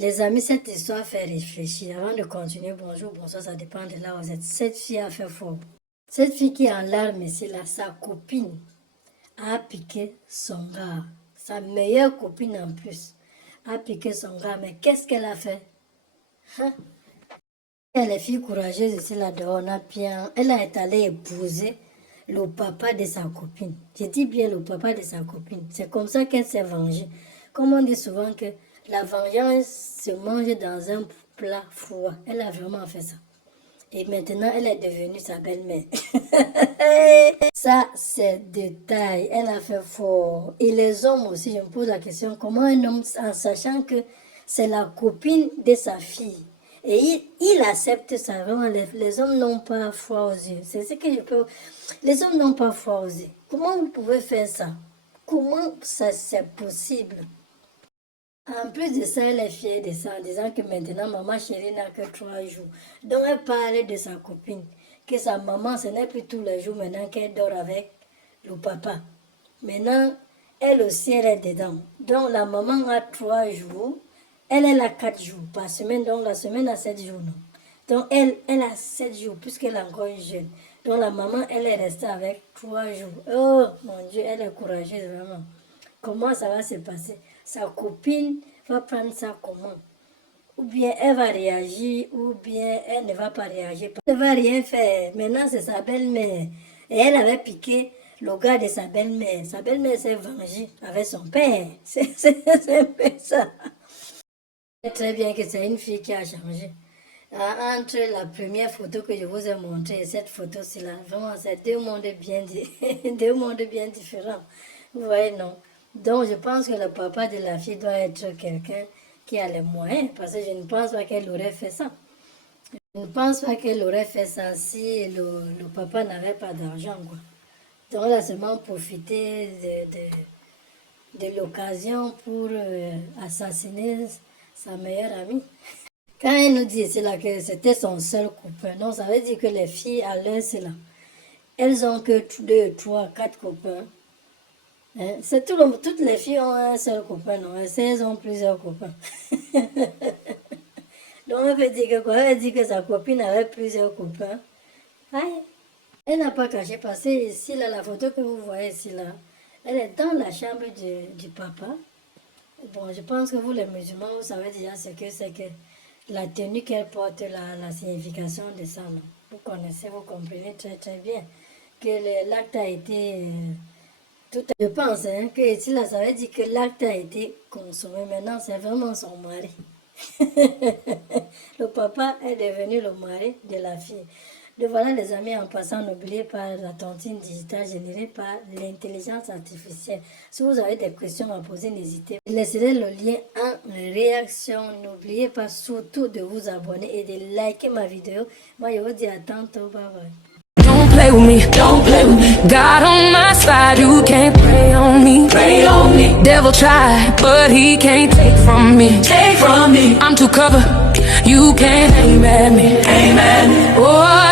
Les amis, cette histoire fait réfléchir. Avant de continuer, bonjour, bonsoir, ça dépend de là où vous êtes. Cette fille a fait fort. Cette fille qui est en larmes ici, là, sa copine a piqué son gars. Sa meilleure copine en plus a piqué son gars. Mais qu'est-ce qu'elle a fait? Hein? Elle est fille courageuse ici, là, dehors, on a bien. Elle est allée épouser le papa de sa copine. Je dis bien le papa de sa copine. C'est comme ça qu'elle s'est vengée. Comme on dit souvent que la vengeance se mange dans un plat froid. Elle a vraiment fait ça. Et maintenant, elle est devenue sa belle-mère. Ça, c'est détail. Elle a fait fort. Et les hommes aussi, je me pose la question, comment un homme, en sachant que c'est la copine de sa fille, et il accepte ça. Vraiment, les hommes n'ont pas foi aux yeux. C'est ce que je peux... Les hommes n'ont pas foi aux yeux. Comment vous pouvez faire ça? Comment ça c'est possible? En plus de ça, elle est fière de ça, en disant que maintenant, maman chérie n'a que 3 jours. Donc, elle parlait de sa copine, que sa maman, ce n'est plus tous les jours maintenant qu'elle dort avec le papa. Maintenant, elle aussi, elle est dedans. Donc, la maman a 3 jours, elle a 4 jours par semaine, donc la semaine a 7 jours, non. Donc, elle a 7 jours, puisqu'elle est encore jeune. Donc, la maman, elle est restée avec 3 jours. Oh, mon Dieu, elle est courageuse, vraiment. Comment ça va se passer? Sa copine va prendre ça comment? Ou bien elle va réagir, ou bien elle ne va pas réagir. Elle ne va rien faire. Maintenant, c'est sa belle-mère. Et elle avait piqué le gars de sa belle-mère. Sa belle-mère s'est vengée avec son père. C'est un peu ça. Très bien que c'est une fille qui a changé. Entre la première photo que je vous ai montrée et cette photo-ci là, vraiment, c'est deux mondes bien différents. Vous voyez, non? Donc, je pense que le papa de la fille doit être quelqu'un qui a les moyens, parce que je ne pense pas qu'elle aurait fait ça. Je ne pense pas qu'elle aurait fait ça si le papa n'avait pas d'argent, quoi. Donc, elle a seulement profité de l'occasion pour assassiner sa meilleure amie. Quand elle nous dit là que c'était son seul copain, donc ça veut dire que les filles à l'heure, c'est là. Elles ont que 2, 3, 4 copains. Hein? Toutes les filles ont un seul copain, non? Elles ont plusieurs copains. Donc elle veut dire que quoi? Elle dit que sa copine avait plusieurs copains. Aïe. Elle n'a pas caché parce que ici, là, la photo que vous voyez ici, là, elle est dans la chambre du papa. Bon, je pense que vous les musulmans, vous savez déjà ce que c'est que la tenue qu'elle porte, la signification de ça. Non? Vous connaissez, vous comprenez très très bien que l'acte a été... Je pense que ici, là, ça veut dire que l'acte a été consommé. Maintenant, c'est vraiment son mari. Le papa est devenu le mari de la fille. Donc voilà les amis, en passant, n'oubliez pas la tontine digitale générée par l'intelligence artificielle. Si vous avez des questions à poser, n'hésitez pas. Je laisserai le lien en réaction. N'oubliez pas surtout de vous abonner et de liker ma vidéo. Moi, je vous dis à tantôt. Bye bye. Don't play with me, don't play with me. God on my side, you can't pray on me, pray on me. Devil try, but he can't take from me, take from me. I'm too covered, you can't aim at me, aim at me. Oh,